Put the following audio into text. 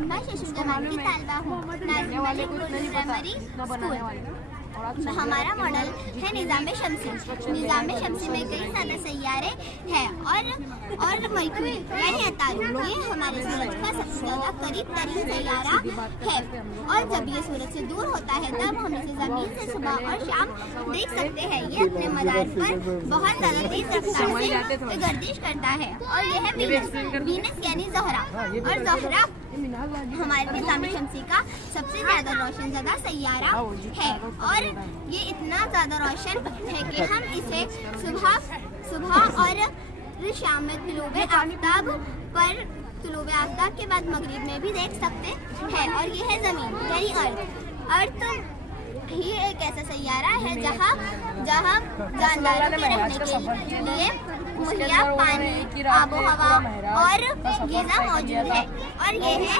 मैं शिशु जमान की तालिबा हूँ, नाज़िम मलिक प्राइमरी स्कूल। हमारा मॉडल है निज़ाम शम्सी। निज़ाम शम्सी में कई ज़्यादा सैयारे हैं और मरकरी यानी अतारू ये हमारे सूरज का सबसे ज़्यादा करीब तरीन सैयारा है। और जब ये सूरज से दूर होता है तब हम इसे ज़मीन से सुबह और शाम देख सकते हैं। ये अपने मदार पर बहुत ज़्यादा तेज रफ्तार से गर्दिश करता है। और यह है वीनस यानी ज़ोहरा। और ज़ोहरा हमारे निज़ाम शम्सी का सबसे ज़्यादा रोशन ज़दा सैयारा है। और ये इतना ज़्यादा रोशन है कि हम इसे सुबह और शाम में तुलूबे आफ्ताब के बाद मगरिब में भी देख सकते हैं। और ये है ज़मीन यानी अर्थ ही एक ऐसा सैयारा है जहाँ जानदारों के रहने के लिए मुहैया पानी, आबो हवा और ग़िज़ा मौजूद है। और ये है